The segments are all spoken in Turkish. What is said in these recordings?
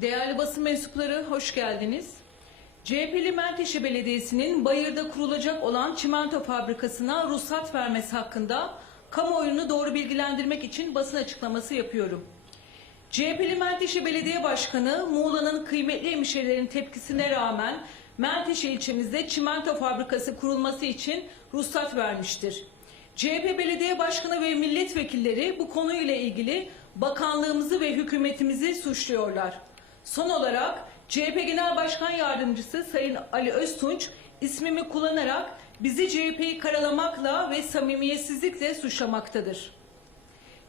Değerli basın mensupları hoş geldiniz. CHP'li Menteşe Belediyesi'nin Bayır'da kurulacak olan çimento fabrikasına ruhsat vermesi hakkında kamuoyunu doğru bilgilendirmek için basın açıklaması yapıyorum. CHP'li Menteşe Belediye Başkanı Muğla'nın kıymetli hemşehrilerin tepkisine rağmen Menteşe ilçemizde çimento fabrikası kurulması için ruhsat vermiştir. CHP Belediye Başkanı ve milletvekilleri bu konuyla ilgili bakanlığımızı ve hükümetimizi suçluyorlar. Son olarak CHP Genel Başkan Yardımcısı Sayın Ali Öztunç ismimi kullanarak bizi CHP'yi karalamakla ve samimiyetsizlikle suçlamaktadır.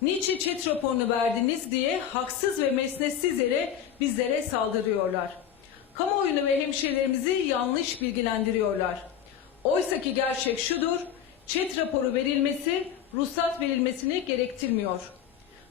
Niçin çet raporunu verdiniz diye haksız ve mesnetsiz yere bizlere saldırıyorlar. Kamuoyunu ve hemşehrilerimizi yanlış bilgilendiriyorlar. Oysa ki gerçek şudur, çet raporu verilmesi ruhsat verilmesini gerektirmiyor.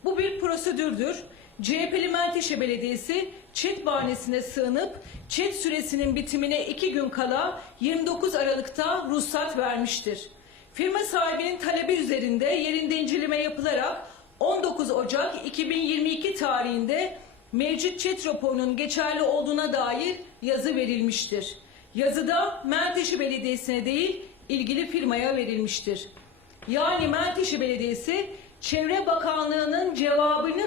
Bu bir prosedürdür. CHP'li Menteşe Belediyesi çet bahanesine sığınıp çet süresinin bitimine iki gün kala 29 Aralık'ta ruhsat vermiştir. Firma sahibinin talebi üzerinde yerinde inceleme yapılarak 19 Ocak 2022 tarihinde mevcut çet raporunun geçerli olduğuna dair yazı verilmiştir. Yazıda Menteşe Belediyesi'ne değil ilgili firmaya verilmiştir. Yani Menteşe Belediyesi Çevre Bakanlığı'nın cevabını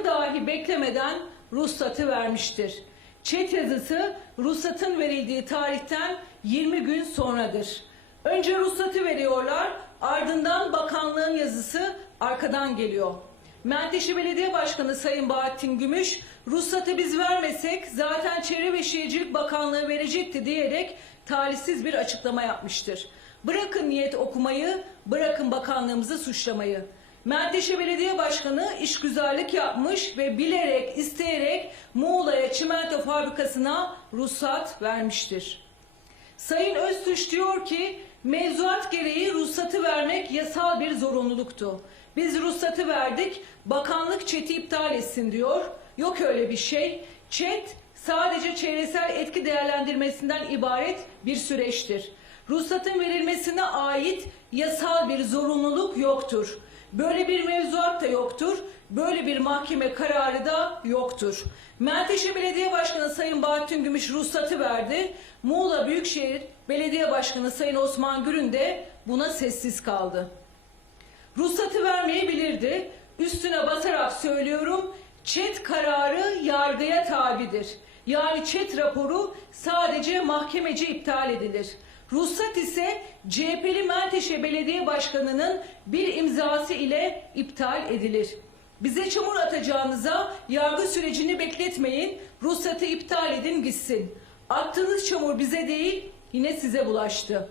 beklemeden ruhsatı vermiştir. Çet yazısı ruhsatın verildiği tarihten 20 gün sonradır. Önce ruhsatı veriyorlar, ardından bakanlığın yazısı arkadan geliyor. Menteşe Belediye Başkanı Sayın Bahattin Gümüş, ruhsatı biz vermesek zaten Çevre ve Şehircilik Bakanlığı verecekti diyerek talihsiz bir açıklama yapmıştır. Bırakın niyet okumayı, bırakın bakanlığımızı suçlamayı. Menteşe Belediye Başkanı işgüzarlık yapmış ve bilerek, isteyerek Muğla'ya çimento fabrikasına ruhsat vermiştir. Sayın Öztürk diyor ki mevzuat gereği ruhsatı vermek yasal bir zorunluluktu. Biz ruhsatı verdik, bakanlık çeti iptal etsin diyor. Yok öyle bir şey. Çet sadece çevresel etki değerlendirmesinden ibaret bir süreçtir. Ruhsatın verilmesine ait yasal bir zorunluluk yoktur. Böyle bir mevzuat da yoktur. Böyle bir mahkeme kararı da yoktur. Menteşe Belediye Başkanı Sayın Bahattin Gümüş ruhsatı verdi. Muğla Büyükşehir Belediye Başkanı Sayın Osman Gürün de buna sessiz kaldı. Ruhsatı vermeyebilirdi. Üstüne basarak söylüyorum. Çet kararı yargıya tabidir. Yani çet raporu sadece mahkemece iptal edilir. Ruhsat ise CHP'li Menteşe Belediye Başkanı'nın bir imzası ile iptal edilir. Bize çamur atacağınıza yargı sürecini bekletmeyin, ruhsatı iptal edin gitsin. Attığınız çamur bize değil, yine size bulaştı.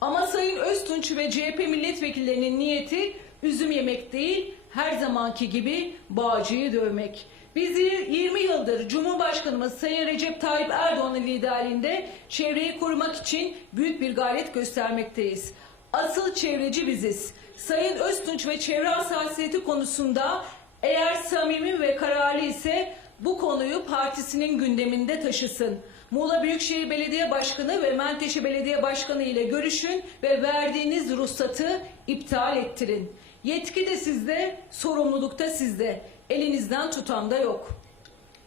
Ama Sayın Öztunç ve CHP milletvekillerinin niyeti üzüm yemek değil, her zamanki gibi bağcıyı dövmek. Biz 20 yıldır Cumhurbaşkanımız Sayın Recep Tayyip Erdoğan'ın liderliğinde çevreyi korumak için büyük bir gayret göstermekteyiz. Asıl çevreci biziz. Sayın Öztunç ve çevre hassasiyeti konusunda eğer samimi ve kararlı ise bu konuyu partisinin gündeminde taşısın. Muğla Büyükşehir Belediye Başkanı ve Menteşe Belediye Başkanı ile görüşün ve verdiğiniz ruhsatı iptal ettirin. Yetki de sizde, sorumluluk da sizde. Elinizden tutan da yok.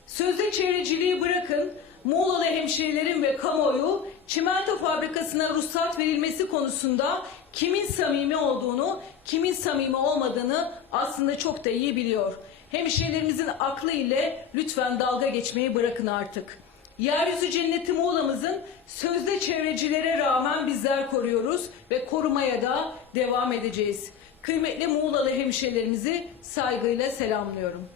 Sözde çevreciliği bırakın, Muğla'lı hemşehrilerin ve kamuoyu çimento fabrikasına ruhsat verilmesi konusunda kimin samimi olduğunu, kimin samimi olmadığını aslında çok da iyi biliyor. Hemşehrilerimizin aklı ile lütfen dalga geçmeyi bırakın artık. Yeryüzü cenneti Muğla'mızın sözde çevrecilere rağmen bizler koruyoruz ve korumaya da devam edeceğiz. Kıymetli Muğla'lı hemşehrilerimizi saygıyla selamlıyorum.